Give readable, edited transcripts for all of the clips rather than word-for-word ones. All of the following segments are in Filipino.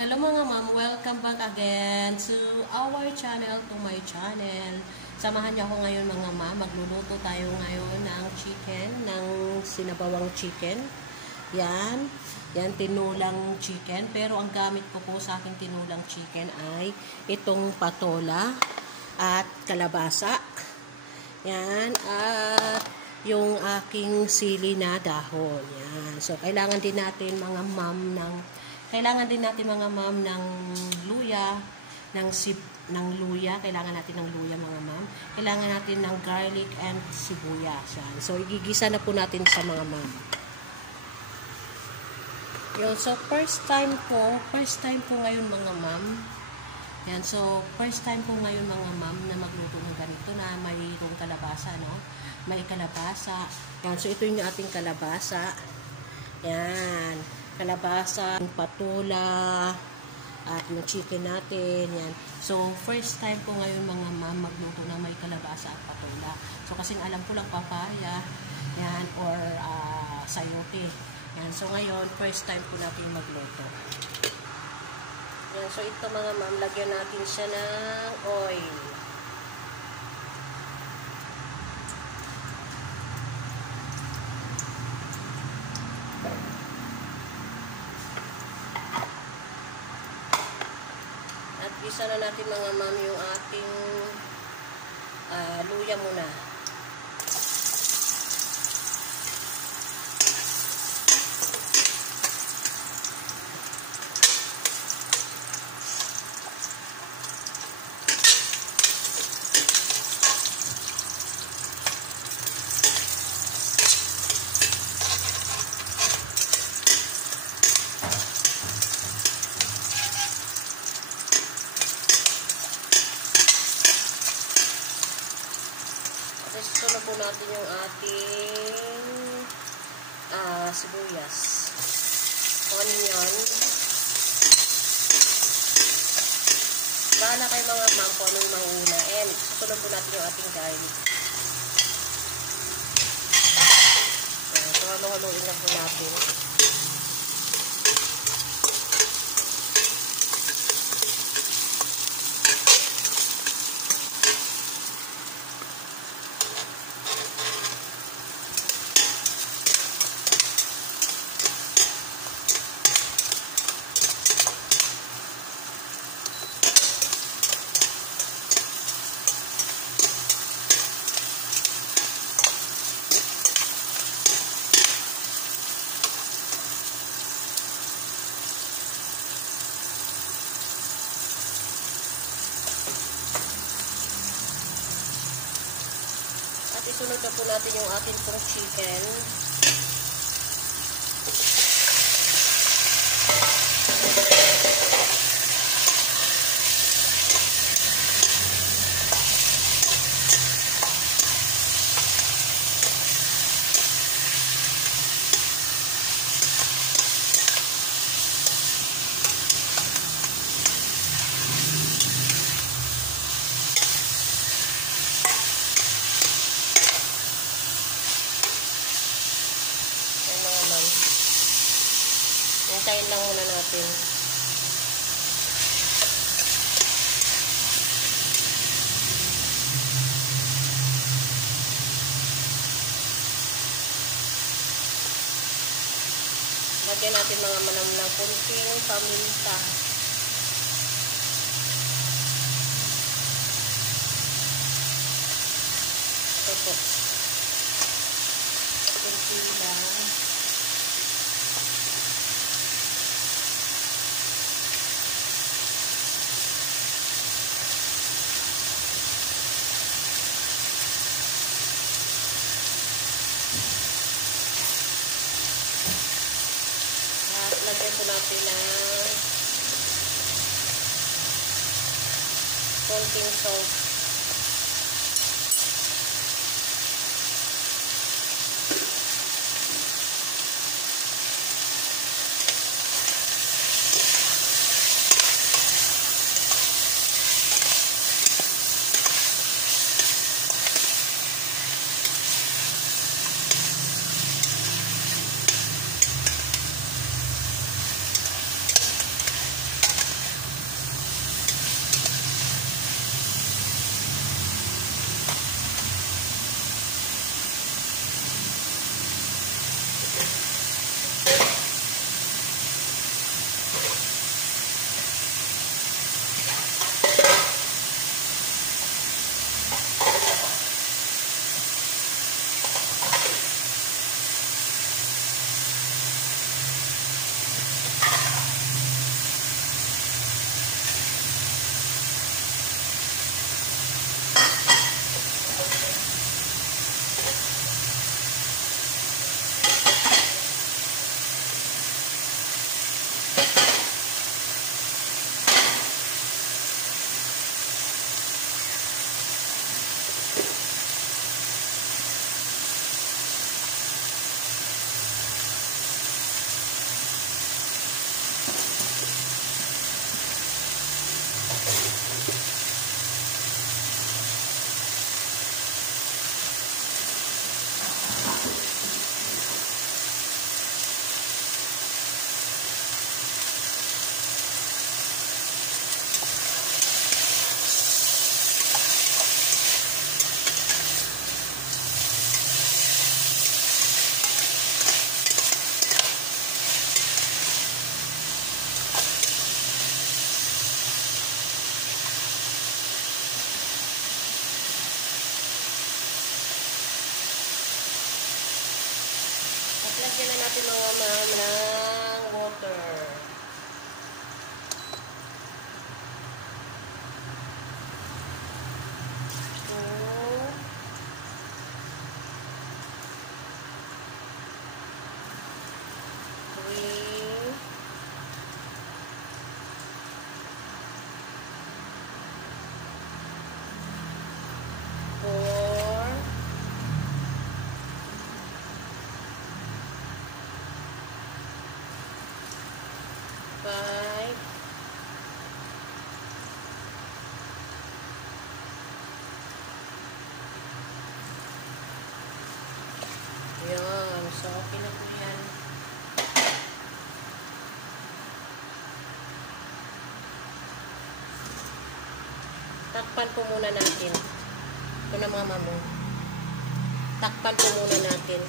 Hello mga ma'am, welcome back again to our channel, to my channel. Samahan niyo ako ngayon mga ma'am, magluluto tayo ngayon ng chicken, ng sinabawang chicken. Yan tinulang chicken, pero ang gamit ko po sa aking tinulang chicken ay itong patola at kalabasa. Yan, at yung aking sili na dahon. Yan. So, kailangan din natin mga ma'am ng luya, ng luya. Kailangan natin ng luya mga ma'am. Kailangan natin ng garlic and sibuyas. Yan. So, igigisa na po natin sa mga ma'am. Yun. So, first time po ngayon mga ma'am. Yan. So, first time po ngayon mga ma'am na magluto ng ganito na mayroong kalabasa, no? May kalabasa. Yan. So, ito yung ating kalabasa. Yan. Kalabasa, patola, at yung chicken natin. Yan. So, first time po ngayon mga ma'am magluto na may kalabasa at patola. So, kasing alam ko lang papaya, yan, or sayote. Yan. So, ngayon, first time po natin magluto. Yan. So, ito mga ma'am, lagyan natin siya ng oil. At isa na natin mga ma'am yung ating luya muna. Sunod po natin yung ating sibuyas, onion. Bahala kayo mga ma'am kung anong mauna. And susunod po natin yung ating garlic. So, halo-haloin lang po natin. At isunod na po natin yung ating pong chicken. Hintayin lang muna natin. Lagyan natin mga manam ng kunting paminta. Ito po. Kunting lang. Lagyan po natin ng konting salt. Lagyan na natin mga ma'am ng water. Yan. So, okay na po yan. Takpan po muna natin. Ito na mga mamo. Takpan po muna natin.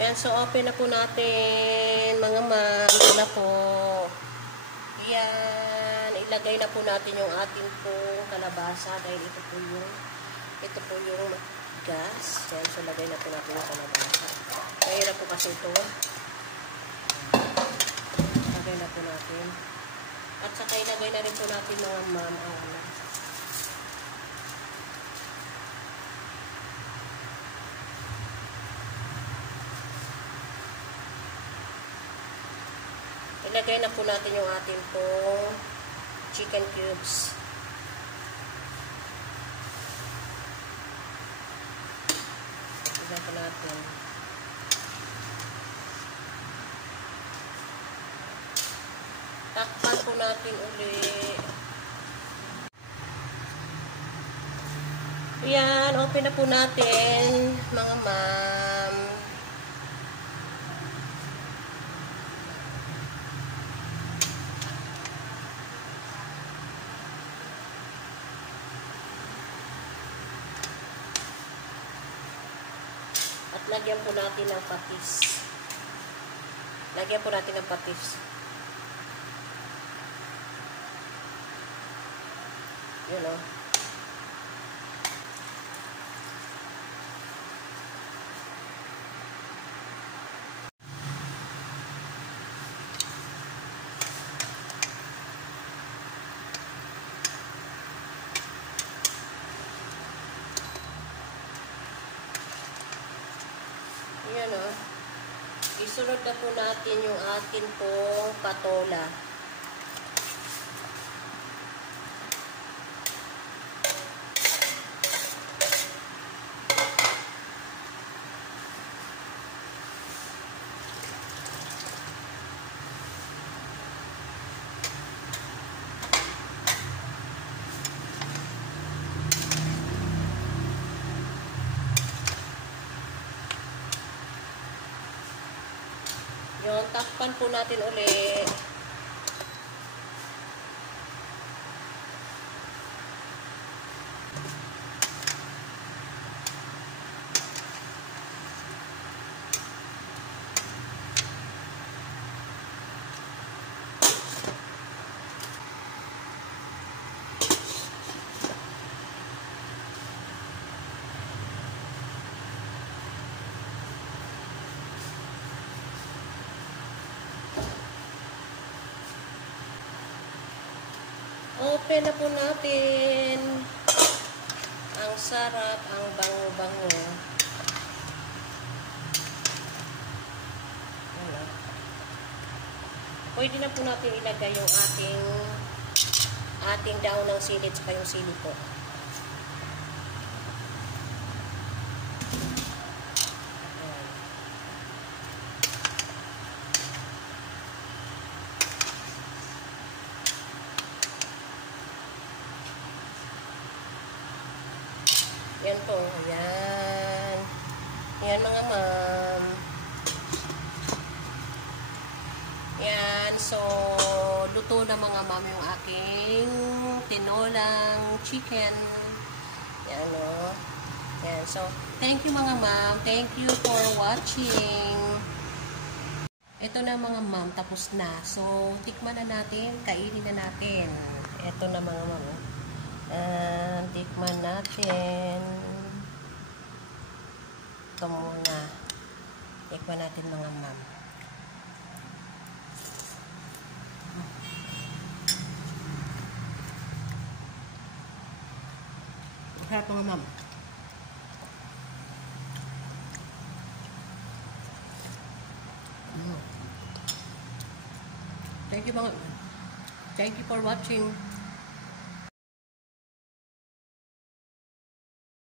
Yan. So, open na po natin mga ma'am. Ito na po. Yan. Ilagay na po natin yung ating pong kalabasa dahil ito po yung gas. Yan. So, lagay na po natin yung kalabasa. Mahirap po kasi ito. Lagay na po natin. At saka ilagay na rin po natin mga ma'am ang ano. Ilagay na po natin yung ating pong chicken cubes. Ilagay po natin. Takpan po natin uli. Yan, open na po natin mga ma'am. At lagyan po natin ng patis. Lagyan po natin ng patis. Yun o. Yan o. Isunod na po natin yung atin pong patola. Yung takpan po natin uli. Open na po natin. Ang sarap, ang bango-bango. Ano? Pwede na po natin ilagay yung ating daon ng sili at yung sili po. Yan po, ayan. Yan mga ma'am. Yan, so, luto na mga ma'am yung aking tinolang chicken. Yan, no. Yan, so, thank you mga ma'am. Thank you for watching. Ito na mga ma'am, tapos na. So, tikman na natin, kainin na natin. Ito na mga ma'am. Tikman natin. Ito muna. Tikman natin mga ma'am. Masarap mga ma'am. Thank you mga. Thank you for watching.